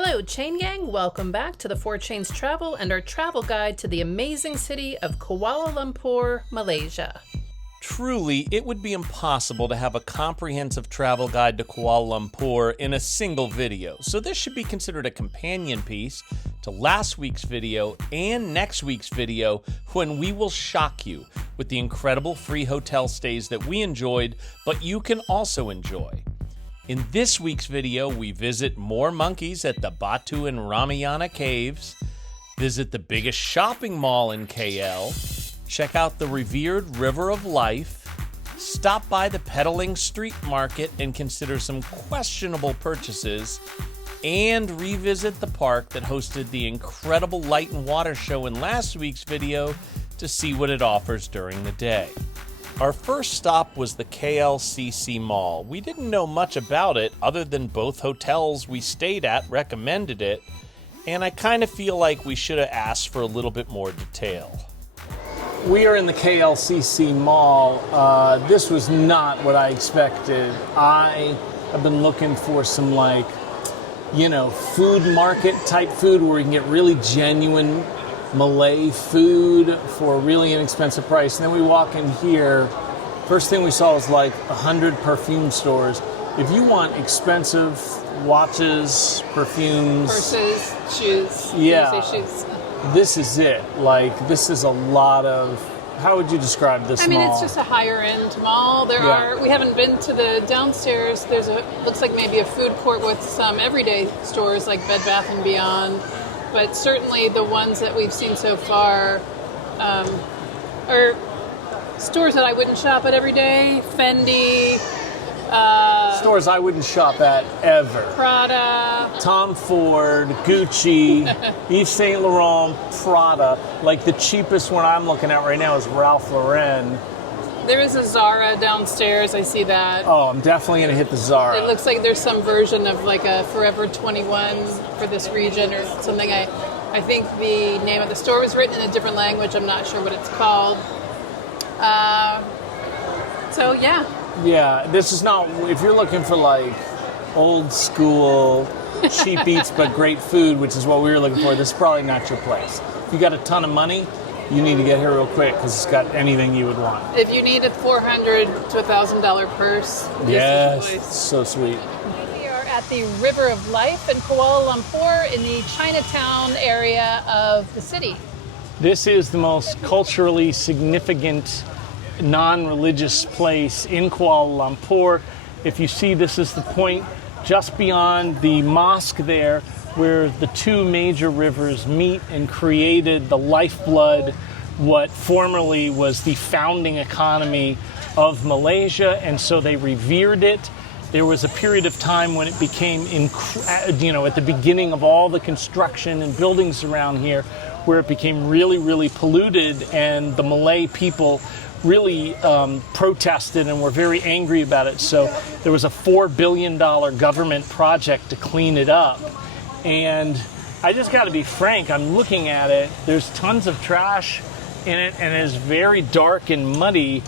Hello, Chain Gang. Welcome back to the 4 Chains Travel and our travel guide to the amazing city of Kuala Lumpur, Malaysia. Truly, it would be impossible to have a comprehensive travel guide to Kuala Lumpur in a single video, so this should be considered a companion piece to last week's video and next week's video, when we will shock you with the incredible free hotel stays that we enjoyed, but you can also enjoy. In this week's video, we visit more monkeys at the Batu and Ramayana caves, visit the biggest shopping mall in KL, check out the revered River of Life, stop by the Petaling Street Market and consider some questionable purchases, and revisit the park that hosted the incredible light and water show in last week's video to see what it offers during the day. Our first stop was the KLCC Mall. We didn't know much about it other than both hotels we stayed at recommended it, and I kind of feel like we should have asked for a little bit more detail. We are in the KLCC Mall. This was not what I expected. I have been looking for some food market type food where we can get really genuine Malay food for a really inexpensive price. And then we walk in here, first thing we saw was 100 perfume stores. If you want expensive watches, perfumes, Purses, shoes. Yeah. Shoes. This is it. This is a lot of, how would you describe this mall? It's just a higher end mall. We haven't been to the downstairs. Looks like maybe a food court with some everyday stores like Bed Bath & Beyond. But certainly the ones that we've seen so far are stores that I wouldn't shop at every day. Fendi. Stores I wouldn't shop at ever. Prada. Tom Ford, Gucci, Yves Saint Laurent, Prada. The cheapest one I'm looking at right now is Ralph Lauren. There is a Zara downstairs. I see that. Oh, I'm definitely going to hit the Zara. It looks like there's some version of a Forever 21 for this region or something. I think the name of the store was written in a different language. I'm not sure what it's called. Yeah, this is not, if you're looking for old school, cheap eats but great food, which is what we were looking for, this is probably not your place. If you got a ton of money, you need to get here real quick because it's got anything you would want. If you need a $400 to $1,000 purse, yes, this is the place. So sweet. We are at the River of Life in Kuala Lumpur in the Chinatown area of the city. This is the most culturally significant non-religious place in Kuala Lumpur. If you see, this is the point just beyond the mosque there where the two major rivers meet and created the lifeblood, what formerly was the founding economy of Malaysia, and so they revered it. There was a period of time when it became, at the beginning of all the construction and buildings around here, where it became really, really polluted, and the Malay people really protested and were very angry about it. So there was a $4 billion government project to clean it up. And I just got to be frank, I'm looking at it, there's tons of trash in it, and it's very dark and muddy.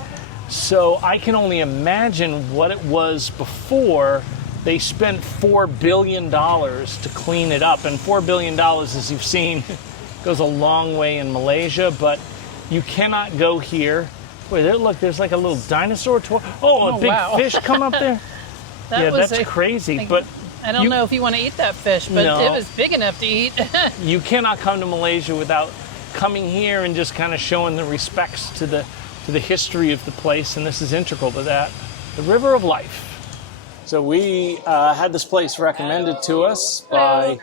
So I can only imagine what it was before they spent $4 billion to clean it up. And $4 billion, as you've seen, goes a long way in Malaysia, but you cannot go here. Wait, look, there's a little dinosaur toy. Oh, a big fish come up there? That's crazy. But I don't know if you want to eat that fish, but no, it was big enough to eat. You cannot come to Malaysia without coming here and just kind of showing the respects to the history of the place, and this is integral to that. The River of Life. So we had this place recommended to us by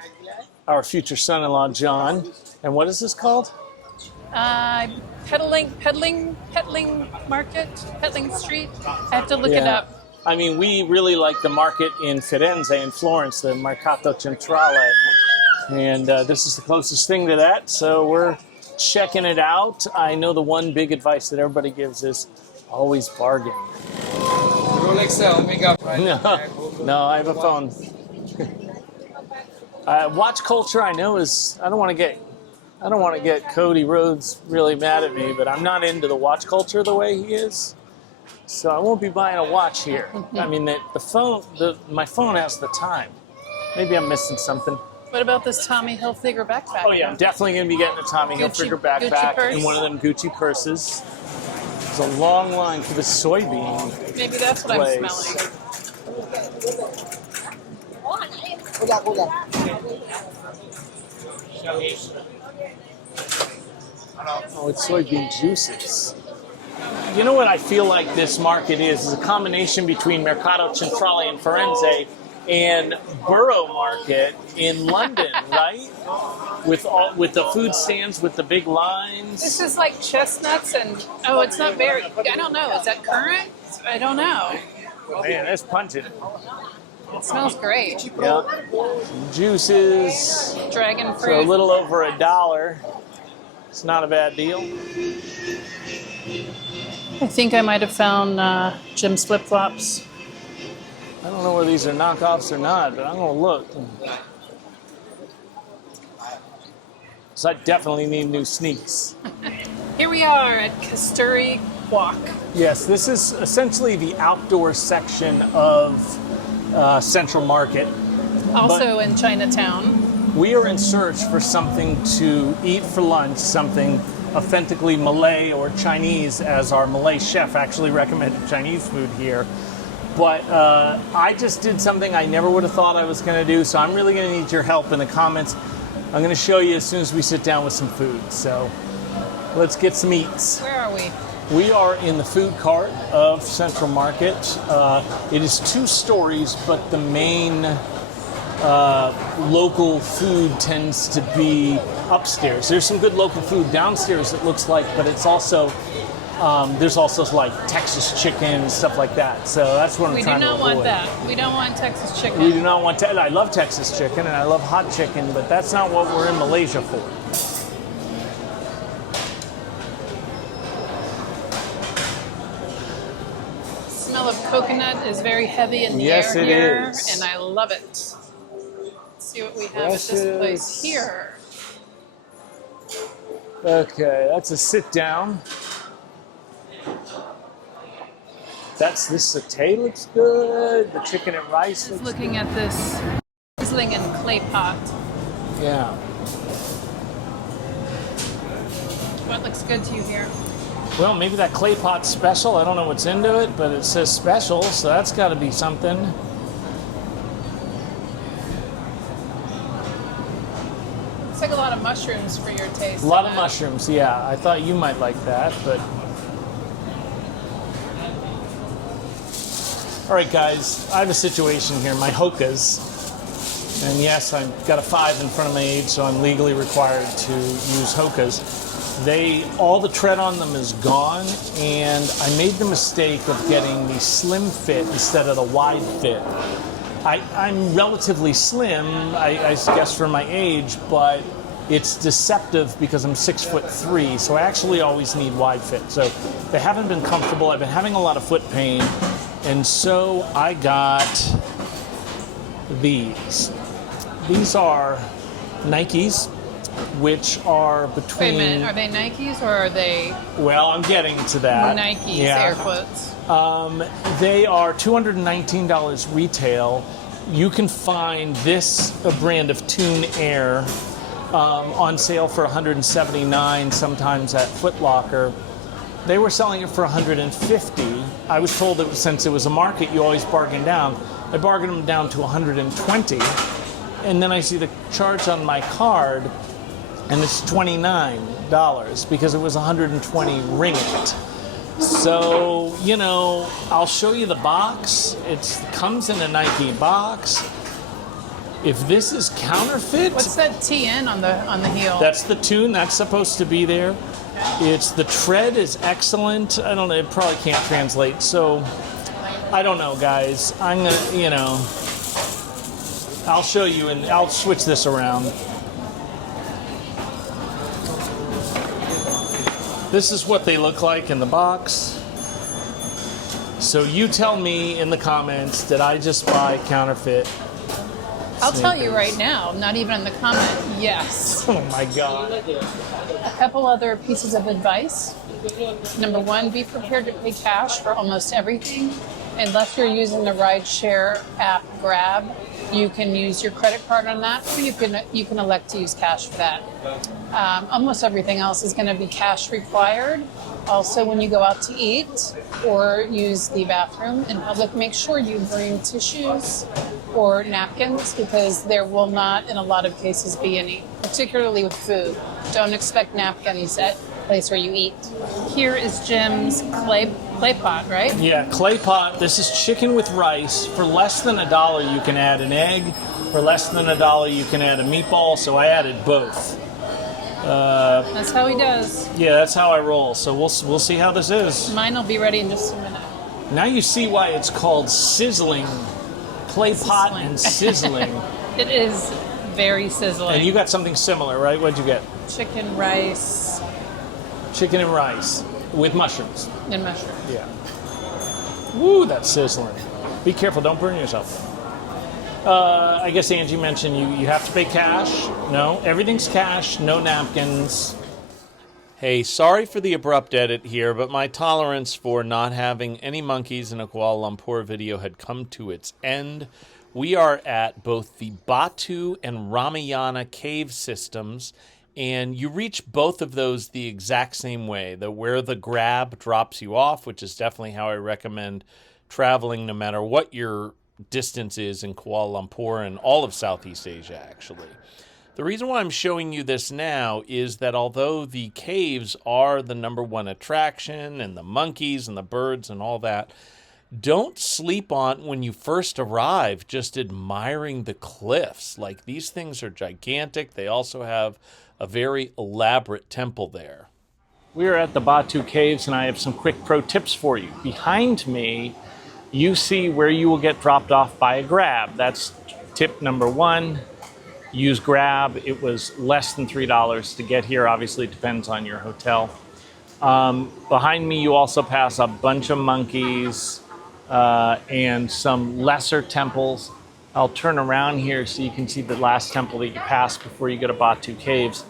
our future son-in-law, John. And what is this called? Petaling Market, Petaling Street. I have to look it up. I mean, we really like the market in Firenze in Florence, the Mercato Centrale. And this is the closest thing to that, so we're checking it out. I know the one big advice that everybody gives is always bargain. No, I have a phone. Watch culture, I know, is, I don't want to get Cody Rhodes really mad at me, but I'm not into the watch culture the way he is. So I won't be buying a watch here. I mean, my phone has the time. Maybe I'm missing something. What about this Tommy Hilfiger backpack? Oh yeah, I'm definitely going to be getting a Tommy Hilfiger Gucci backpack purse? and one of them Gucci purses. There's a long line for the soybean. Maybe that's what place. I'm smelling. Oh, it's soybean juices. You know what I feel like this market is a combination between Mercato Centrale in Firenze and Borough Market in London, right? With the food stands with the big lines. This is like chestnuts and, oh, it's not berry. I don't know. Is that currant? I don't know. Man, that's pungent. It smells great. Yeah. Juices. Dragon For fruit. a little over $1. It's not a bad deal. I think I might have found Jim's flip-flops. I don't know whether these are knockoffs or not, but I'm going to look. So I definitely need new sneaks. Here we are at Kasturi Walk. Yes, this is essentially the outdoor section of Central Market. Also in Chinatown. We are in search for something to eat for lunch, something authentically Malay or Chinese, as our Malay chef actually recommended Chinese food here. But I just did something I never would have thought I was going to do, so I'm really going to need your help in the comments. I'm going to show you as soon as we sit down with some food. So let's get some eats. Where are we? We are in the food court of Central Market. It is 2 stories, but the main local food tends to be upstairs. There's some good local food downstairs, it looks like, but it's also there's also like Texas chicken and stuff like that. So that's what I'm trying to avoid. We do not want that. We don't want Texas chicken. We do not want. I love Texas chicken and I love hot chicken, but that's not what we're in Malaysia for. The smell of coconut is very heavy in the Yes, air it here, is. and I love it. Let's see what we have at this Precious. place here. Okay, that's a sit down. This satay looks good. The chicken and rice looks Looking at this sizzling in clay pot. Yeah. What looks good to you here? Well, maybe that clay pot's special. I don't know what's into it, but it says special, so that's got to be something. Looks like a lot of mushrooms for your taste. A lot of mushrooms, yeah. I thought you might like that, but... All right, guys, I have a situation here. My hokas, and yes, I've got a 5 in front of my age, so I'm legally required to use hokas. All the tread on them is gone, and I made the mistake of getting the slim fit instead of the wide fit. I'm relatively slim, I guess, for my age, but it's deceptive because I'm 6'3", so I actually always need wide fit. So they haven't been comfortable. I've been having a lot of foot pain, and so I got these. These are Nikes, which are between... Wait a minute, are they Nikes or are they... Well, I'm getting to that. Nikes, Yeah. air quotes. They are $219 retail. You can find this brand of Tune Air on sale for $179, sometimes at Foot Locker. They were selling it for $150. I was told that since it was a market, you always bargain down. I bargained them down to $120, and then I see the charge on my card, and it's $29 because it was 120 ringgit. So, I'll show you the box. It comes in a Nike box. If this is counterfeit... What's that TN on the heel? That's the tune. That's supposed to be there. It's the tread is excellent. I don't know. It probably can't translate. So, I don't know, guys. I'm going to, I'll show you and I'll switch this around. This is what they look like in the box. So you tell me in the comments, did I just buy counterfeit? I'll tell you right now, not even in the comment, yes. Oh my God. A couple other pieces of advice. Number 1, be prepared to pay cash for almost everything. unless you're using the rideshare app Grab, you can use your credit card on that, or you can elect to use cash for that. Almost everything else is going to be cash required. Also, when you go out to eat or use the bathroom in public, make sure you bring tissues or napkins, because there will not, in a lot of cases, be any, particularly with food. Don't expect napkins at the place where you eat. Here is Jim's clay pot, right? Yeah, clay pot. This is chicken with rice. For less than $1, you can add an egg. For less than $1, you can add a meatball. So I added both. That's how he does. Yeah, that's how I roll. So we'll see how this is. Mine will be ready in just a minute. Now you see why it's called sizzling. Clay pot and sizzling. It is very sizzling. And you got something similar, right? What'd you get? Chicken, rice. Chicken and rice with mushrooms. And mushrooms. Yeah. Woo, that's sizzling. Be careful, don't burn yourself. I guess Angie mentioned you have to pay cash. No, everything's cash, no napkins. Hey, sorry for the abrupt edit here, but my tolerance for not having any monkeys in a Kuala Lumpur video had come to its end. We are at both the Batu and Ramayana cave systems, and you reach both of those the exact same way, where the Grab drops you off, which is definitely how I recommend traveling no matter what your distance is in Kuala Lumpur and all of Southeast Asia, actually. The reason why I'm showing you this now is that although the caves are the #1 attraction, and the monkeys and the birds and all that, don't sleep on when you first arrive just admiring the cliffs. Like, these things are gigantic. They also have a very elaborate temple there. We are at the Batu Caves, and I have some quick pro tips for you. Behind me, you see where you will get dropped off by a Grab. That's tip number 1. Use Grab. It was less than $3 to get here. Obviously, it depends on your hotel. Behind me, you also pass a bunch of monkeys and some lesser temples. I'll turn around here so you can see the last temple that you passed before you go to Batu Caves.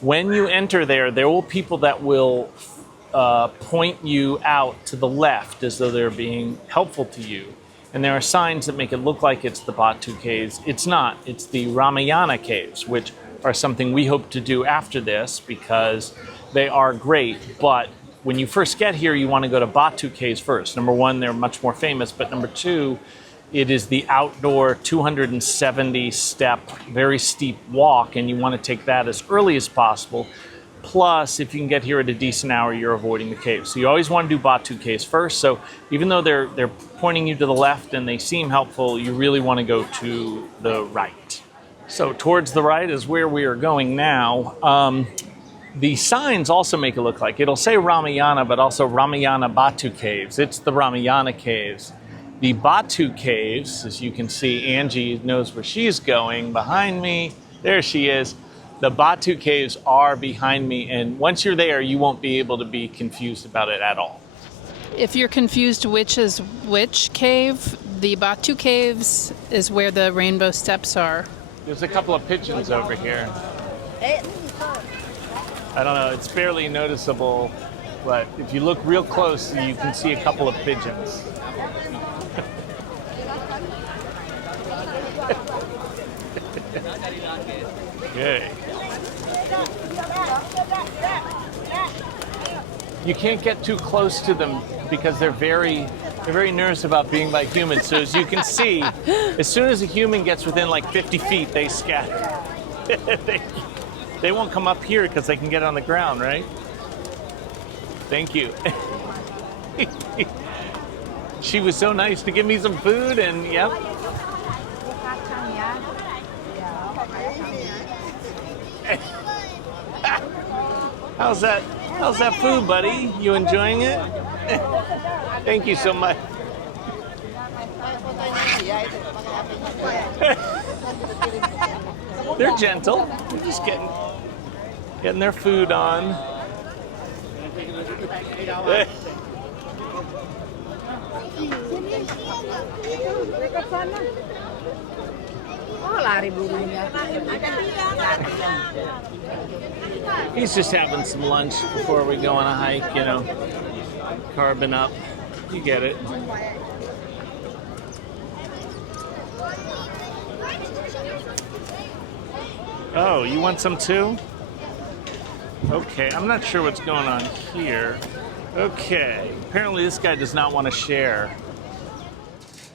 When you enter there will be people that will point you out to the left as though they're being helpful to you. And there are signs that make it look like it's the Batu Caves. It's not. It's the Ramayana Caves, which are something we hope to do after this because they are great. But when you first get here, you want to go to Batu Caves first. Number 1, they're much more famous. But number 2, it is the outdoor 270-step, very steep walk, and you want to take that as early as possible. Plus, if you can get here at a decent hour, you're avoiding the caves. So you always want to do Batu Caves first. So even though they're pointing you to the left and they seem helpful, you really want to go to the right. So towards the right is where we are going now. The signs also make it look like it'll say Ramayana, but also Ramayana Batu Caves. It's the Ramayana Caves. The Batu Caves, as you can see, Angie knows where she's going. Behind me, there she is. The Batu Caves are behind me, and once you're there, you won't be able to be confused about it at all. If you're confused which is which cave, the Batu Caves is where the rainbow steps are. There's a couple of pigeons over here. I don't know, it's barely noticeable, but if you look real close, you can see a couple of pigeons. Okay. You can't get too close to them because they're very nervous about being by humans. So as you can see, as soon as a human gets within like 50 feet, they scatter. They won't come up here because they can get on the ground, right? Thank you. She was so nice to give me some food, and yep. How's that food, buddy? You enjoying it? Thank you so much. They're gentle. They're just getting their food on. He's just having some lunch before we go on a hike, you know. Carbon up. You get it. Oh, you want some too? Okay, I'm not sure what's going on here. Okay, apparently this guy does not want to share.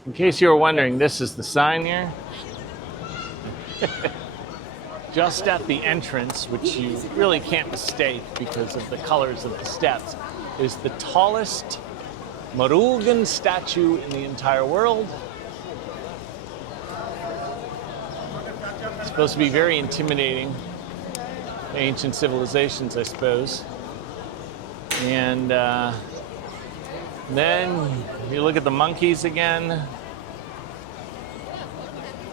In case you were wondering, this is the sign here. Just at the entrance, which you really can't mistake because of the colors of the steps, is the tallest Marugan statue in the entire world. It's supposed to be very intimidating. Ancient civilizations, I suppose. And then you look at the monkeys again,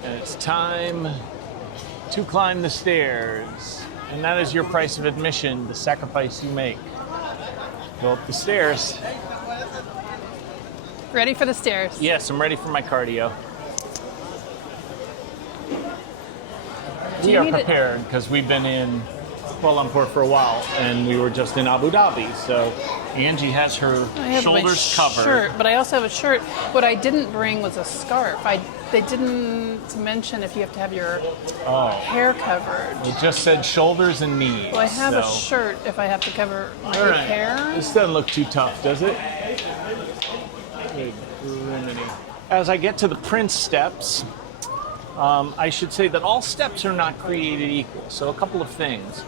and it's time to climb the stairs. And that is your price of admission, the sacrifice you make. Go up the stairs. Ready for the stairs? Yes, I'm ready for my cardio. We are prepared because we've been in Kuala Lumpur for a while, and we were just in Abu Dhabi. So Angie has her shoulders covered. Shirt, but I also have a shirt. What I didn't bring was a scarf. They didn't mention if you have to have your hair covered. It just said shoulders and knees. Well, I have a shirt if I have to cover my hair. This doesn't look too tough, does it? As I get to the Prince steps, I should say that all steps are not created equal. So a couple of things.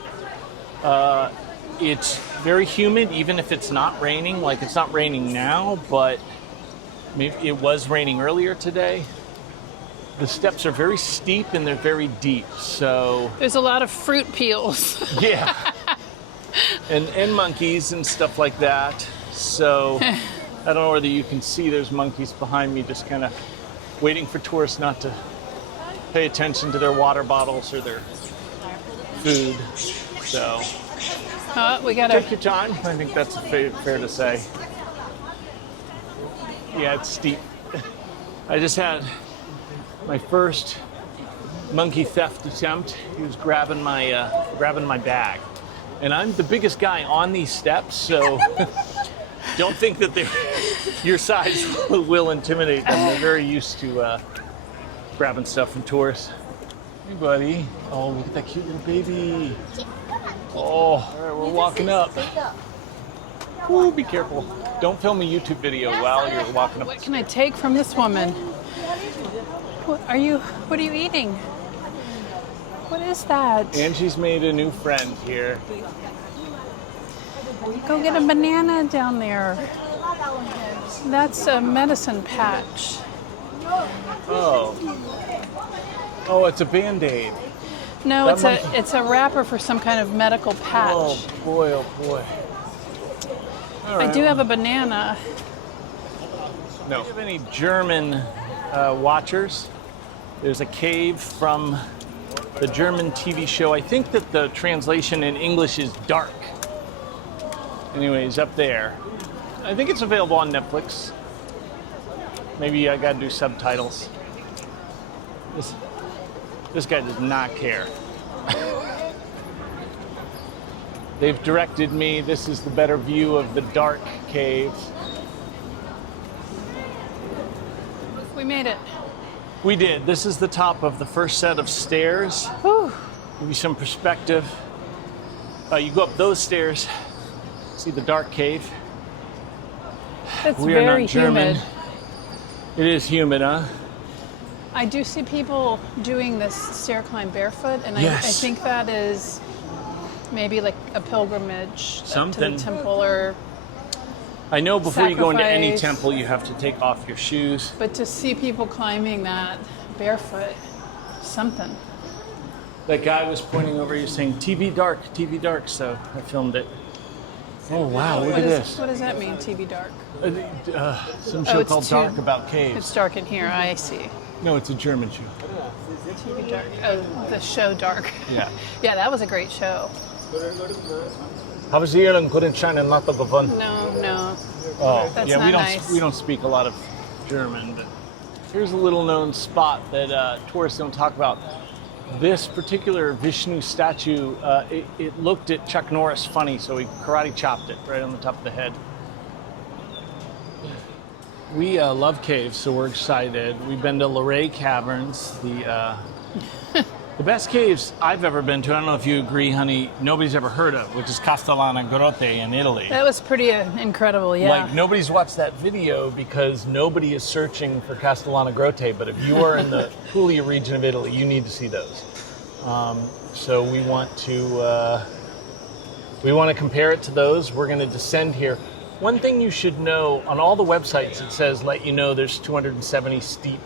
It's very humid, even if it's not raining. Like, it's not raining now, but maybe it was raining earlier today. The steps are very steep and they're very deep, so... There's a lot of fruit peels. Yeah. and monkeys and stuff like that. So I don't know whether you can see there's monkeys behind me just kind of waiting for tourists not to pay attention to their water bottles or their food. So We gotta take your time. I think that's fair to say. Yeah, it's steep. I just had my first monkey theft attempt. He was grabbing my bag, and I'm the biggest guy on these steps, so don't think that your size will intimidate them. They're very used to grabbing stuff from tourists. Hey, buddy. Oh, look at that cute little baby. Oh, all right, we're walking up. Ooh, be careful. Don't film a YouTube video while you're walking up. What can I take from this woman? What are you eating? What is that? Angie's made a new friend here. Go get a banana down there. That's a medicine patch. Oh, it's a Band-Aid. No, it's a wrapper for some kind of medical patch. Oh boy, oh boy. All right. I do have a banana. No. Do you have any German watchers? There's a cave from the German TV show. I think that the translation in English is Dark. Anyways, up there. I think it's available on Netflix. Maybe I gotta do subtitles. This guy does not care. They've directed me. This is the better view of the dark cave. We made it. We did. This is the top of the first set of stairs. Whew. Give you some perspective. You go up those stairs, see the dark cave. It's We are very not German. humid. It is humid, huh? I do see people doing this stair climb barefoot, and Yes. I think that is maybe like a pilgrimage Something. to the temple, or I know before you go into any Sacrifice. temple, you have to take off your shoes. but to see people climbing that barefoot, something. That guy was pointing over you saying, TV dark, so I filmed it. Oh, wow, look at this. What does that mean, TV dark? Some show it's called too- Dark about caves. It's dark in here, I see. No, it's a German show. TV dark. Oh, the show Dark. Yeah. Yeah, that was a great show. Haben Sie Ihren guten Schein in Mathe gewonnen? No. Oh, That's yeah, not nice. we don't speak a lot of German, but here's a little known spot that tourists don't talk about. This particular Vishnu statue, it looked at Chuck Norris funny, so he karate chopped it right on the top of the head. We love caves, so we're excited. We've been to Luray Caverns, the The best caves I've ever been to, I don't know if you agree, honey, nobody's ever heard of, which is Castellana Grotte in Italy. That was pretty incredible, yeah. Like, nobody's watched that video because nobody is searching for Castellana Grotte, but if you are in the Puglia region of Italy, you need to see those. So we want to compare it to those. We're going to descend here. One thing you should know, on all the websites it says, let you know there's 270 steep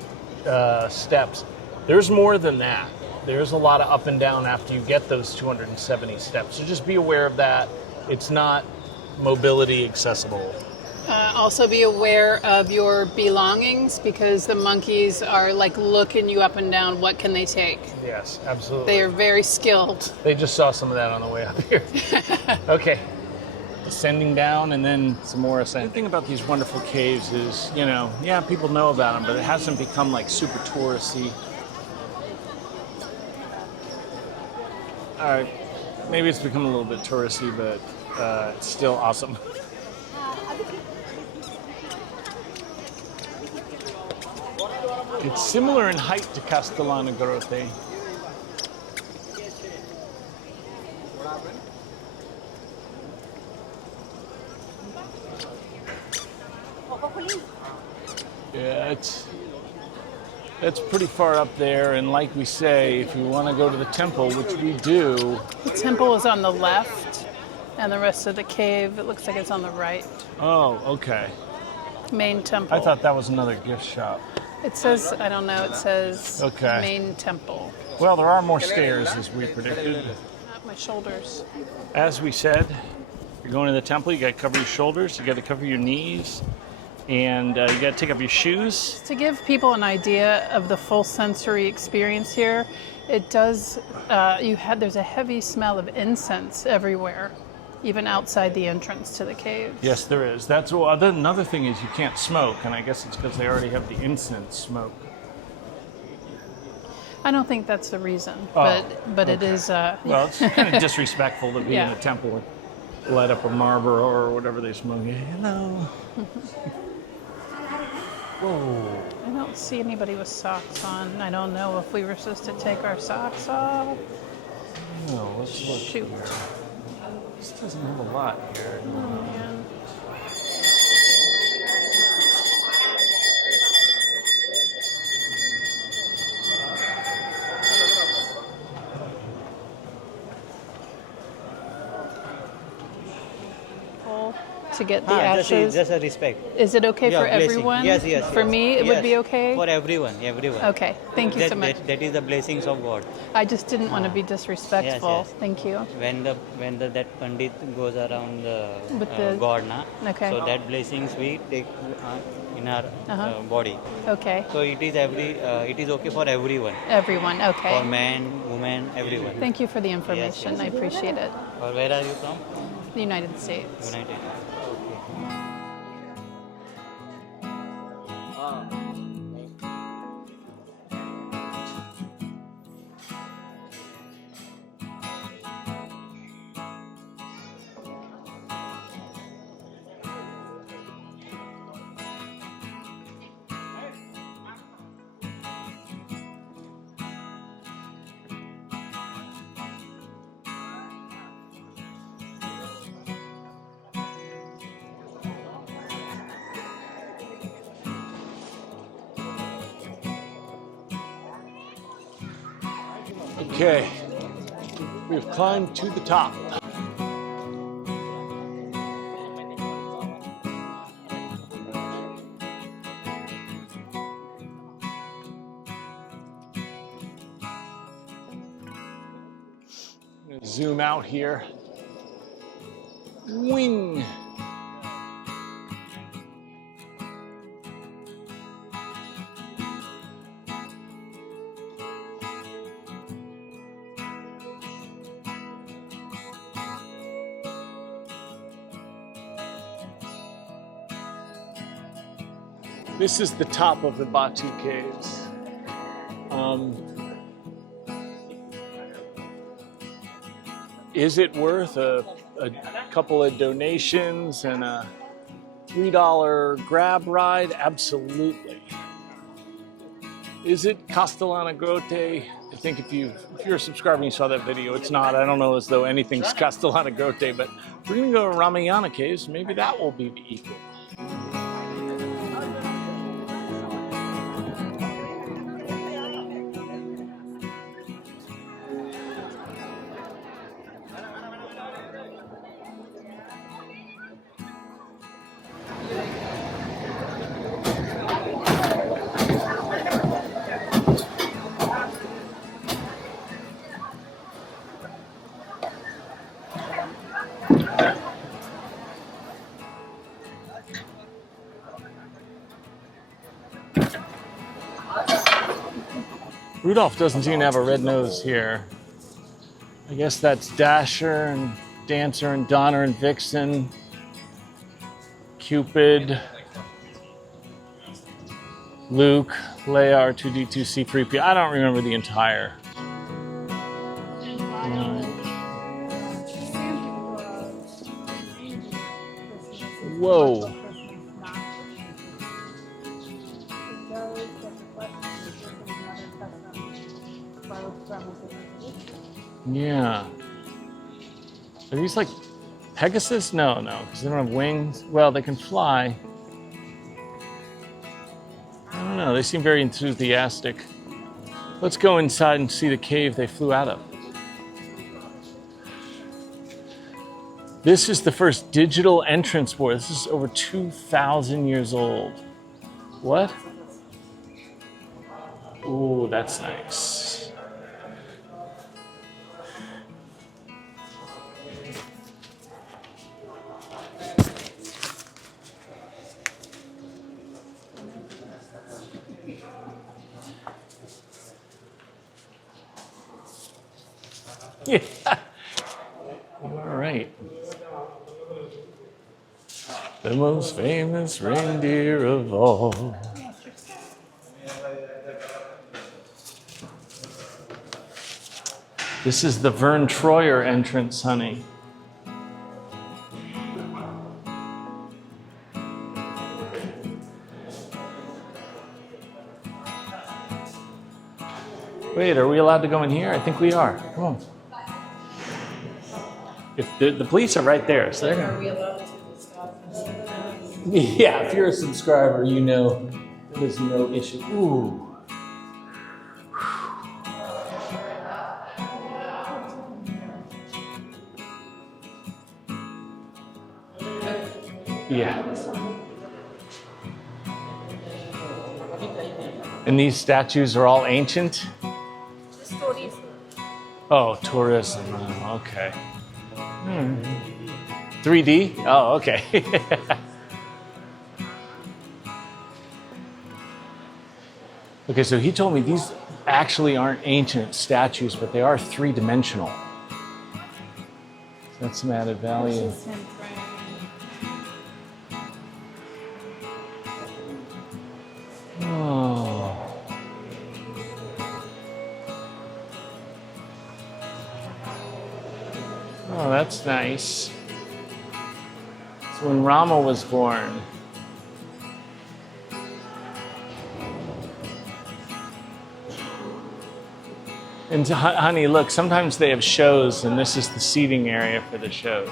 steps. There's more than that. There's a lot of up and down after you get those 270 steps. So just be aware of that. It's not mobility accessible. Also be aware of your belongings because the monkeys are like looking you up and down. What can they take? Yes, absolutely. They are very skilled. They just saw some of that on the way up here. Okay. Descending down and then some more ascent. The thing about these wonderful caves is, you know, yeah, people know about them, but it hasn't become like super touristy. All right, maybe it's become a little bit touristy, but it's still awesome. It's similar in height to Castellana Grotte. Yeah, it's pretty far up there, and like we say, if you want to go to the temple, which we do... The temple is on the left, and the rest of the cave, it looks like it's on the right. Oh, okay. Main temple. I thought that was another gift shop. It says, I don't know, it says Okay. main temple. Well, there are more stairs, as we predicted. Not my shoulders. As we said, you're going to the temple, you got to cover your shoulders, you got to cover your knees, and you got to take off your shoes. To give people an idea of the full sensory experience here, it does, there's a heavy smell of incense everywhere, even outside the entrance to the cave. Yes, there is. That's another thing is you can't smoke, and I guess it's because they already have the incense smoke. I don't think that's the reason, Oh, but okay. it is... Well, it's kind of disrespectful to be Yeah. in a temple and light up a Marlboro or whatever they smoke. Hello. Whoa. I don't see anybody with socks on. I don't know if we were supposed to take our socks off. No, let's look. Shoot. This doesn't have a lot here. Oh, man. To get the ashes. Just a respect. Is it okay Yeah, for blessing. everyone? Yes, yes. For yes. me, it would be okay? For everyone. Okay, thank you so much. That is the blessings of God. I just didn't want to be disrespectful. Yes. Thank you. When that pandit goes around With the- God, na, Okay. so that blessings we take in our body. Okay. So it is okay for everyone. Everyone, For okay. man, woman, everyone. Thank you for the information. yes. I appreciate it. Or where are you from? The United States. United. Okay, we've climbed to the top. I'm gonna zoom out here. Wing! This is the top of the Batu Caves. Is it worth a couple of donations and a $3 grab ride? Absolutely. Is it Castellana Grotte? I think if you're a subscriber and you saw that video, it's not. I don't know as though anything's Castellana Grotte, but we're gonna go to Ramayana Caves. Maybe that will be the equal. Rudolph doesn't seem to have a red nose here. I guess that's Dasher and Dancer and Donner and Vixen, Cupid, Luke, Leia, R2D2, C3P. I don't remember the entire. Whoa. Yeah. Are these like Pegasus? No, because they don't have wings. Well, they can fly. I don't know. They seem very enthusiastic. Let's go inside and see the cave they flew out of. This is the first digital entrance board. This is over 2,000 years old. What? Ooh, that's nice. Yeah. All right. The most famous reindeer of all. This is the Vern Troyer entrance, honey. Wait, are we allowed to go in here? I think we are. Come on. If the police are right there, so they're gonna... Are we allowed to stop? Yeah, if you're a subscriber, you know there's no issue. Ooh. Yeah. And these statues are all ancient? Oh, tourism. Oh, okay. 3D? Oh, okay. Okay, so he told me these actually aren't ancient statues, but they are three-dimensional. So that's some added value. Oh. Oh, that's nice. So when Rama was born, and honey, look, sometimes they have shows, and this is the seating area for the shows.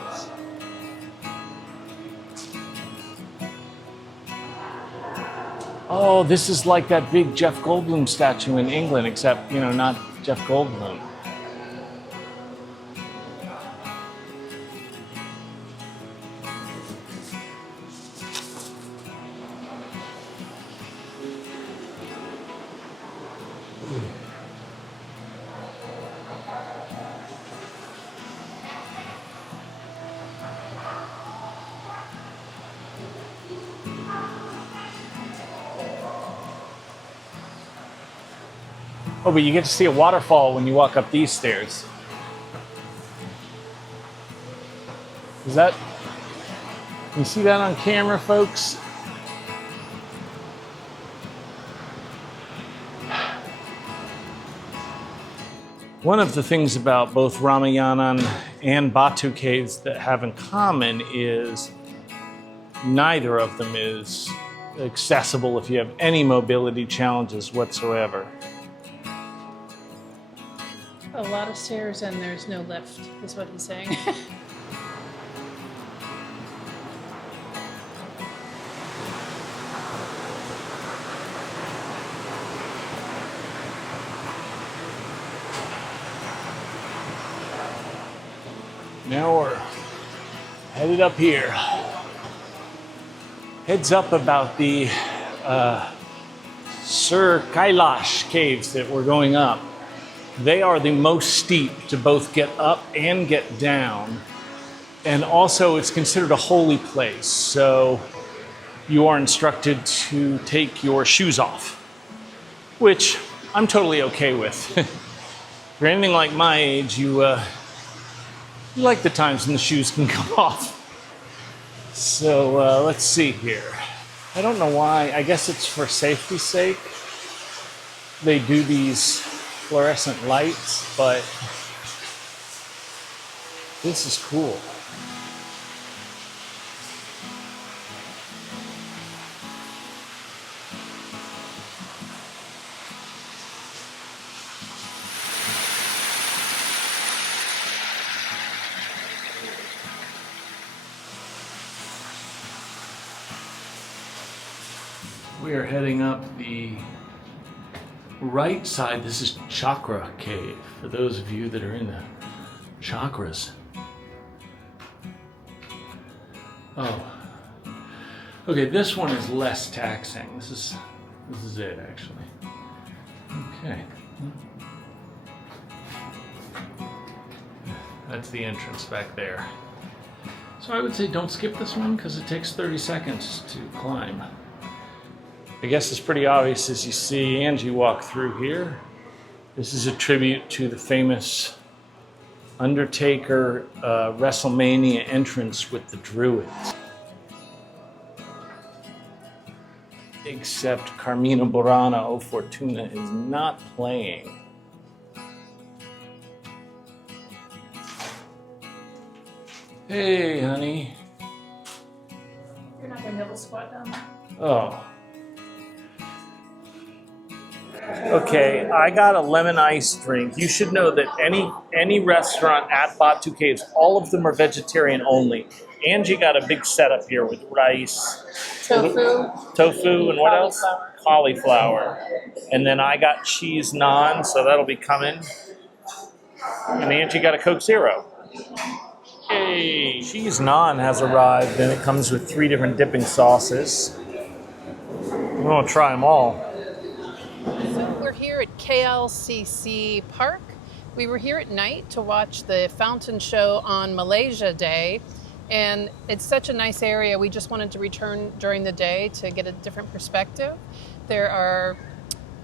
Oh, this is like that big Jeff Goldblum statue in England, except, you know, not Jeff Goldblum. Oh, but you get to see a waterfall when you walk up these stairs. Is that... Can you see that on camera, folks? One of the things about both Ramayana and Batu caves that have in common is neither of them is accessible if you have any mobility challenges whatsoever. A lot of stairs and there's no lift, is what he's saying. Now we're headed up here. Heads up about the Sir Kailash caves that we're going up. They are the most steep to both get up and get down. And also it's considered a holy place. So you are instructed to take your shoes off, which I'm totally okay with. If you're anything like my age, you like the times when the shoes can come off. So let's see here. I don't know why. I guess it's for safety's sake. They do these fluorescent lights, but this is cool. We are heading up the right side. This is Chakra Cave, for those of you that are in the chakras. Oh, okay, this one is less taxing. This is it, actually. Okay. That's the entrance back there. So I would say don't skip this one because it takes 30 seconds to climb. I guess it's pretty obvious as you see Angie walk through here. This is a tribute to the famous Undertaker WrestleMania entrance with the Druids. Except Carmina Burana O Fortuna is not playing. Hey, honey. You're not going to be able to squat down there. Oh. Okay, I got a lemon ice drink. You should know that any restaurant at Batu Caves, all of them are vegetarian only. Angie got a big setup here with rice, tofu, and what else? Cauliflower. And then I got cheese naan, so that'll be coming. And Angie got a Coke Zero. Hey, cheese naan has arrived, and it comes with 3 different dipping sauces. I'm gonna try them all. So we're here at KLCC Park. We were here at night to watch the fountain show on Malaysia Day, and it's such a nice area. We just wanted to return during the day to get a different perspective. There are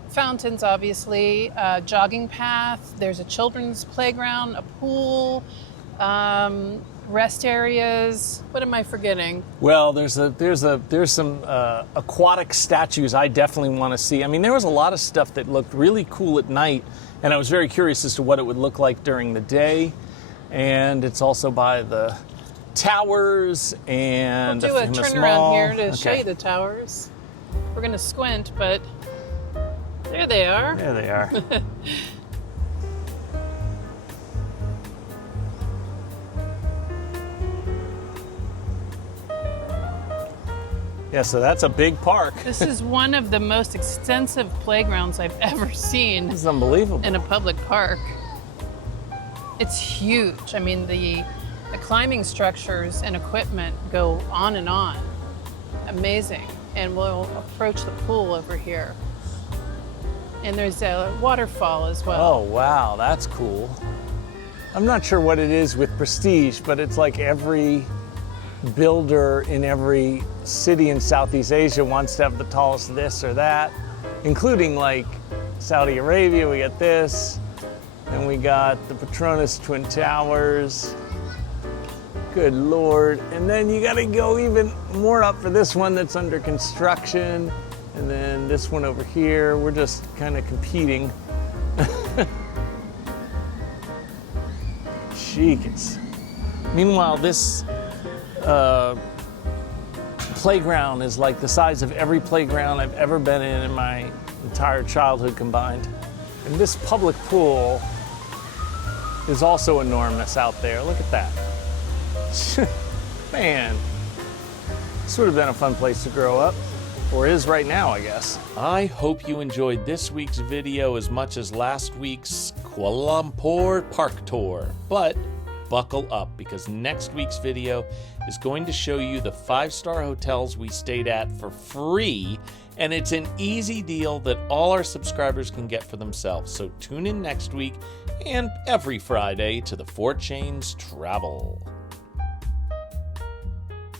fountains, obviously, a jogging path, there's a children's playground, a pool, rest areas. What am I forgetting? Well, there's some aquatic statues I definitely want to see. I mean, there was a lot of stuff that looked really cool at night, and I was very curious as to what it would look like during the day. And it's also by the towers and we'll do a turnaround here to show you the towers. We're going to squint, but there they are. There they are. Yeah, so that's a big park. This is one of the most extensive playgrounds I've ever seen. This is unbelievable. In a public park. It's huge. I mean, the climbing structures and equipment go on and on. Amazing. And we'll approach the pool over here. And there's a waterfall as well. Oh, wow, that's cool. I'm not sure what it is with Prestige, but it's like every builder in every city in Southeast Asia wants to have the tallest this or that, including like Saudi Arabia. We got this, and we got the Petronas Twin Towers. Good Lord. And then you gotta go even more up for this one that's under construction, and then this one over here. We're just kind of competing. Jeez. Meanwhile, this playground is like the size of every playground I've ever been in my entire childhood combined. And this public pool is also enormous out there. Look at that. Man, this would have been a fun place to grow up. Or is right now, I guess. I hope you enjoyed this week's video as much as last week's Kuala Lumpur Park Tour. But buckle up, because next week's video is going to show you the 5-star hotels we stayed at for free, and it's an easy deal that all our subscribers can get for themselves. So tune in next week and every Friday to the 4 Chains Travel.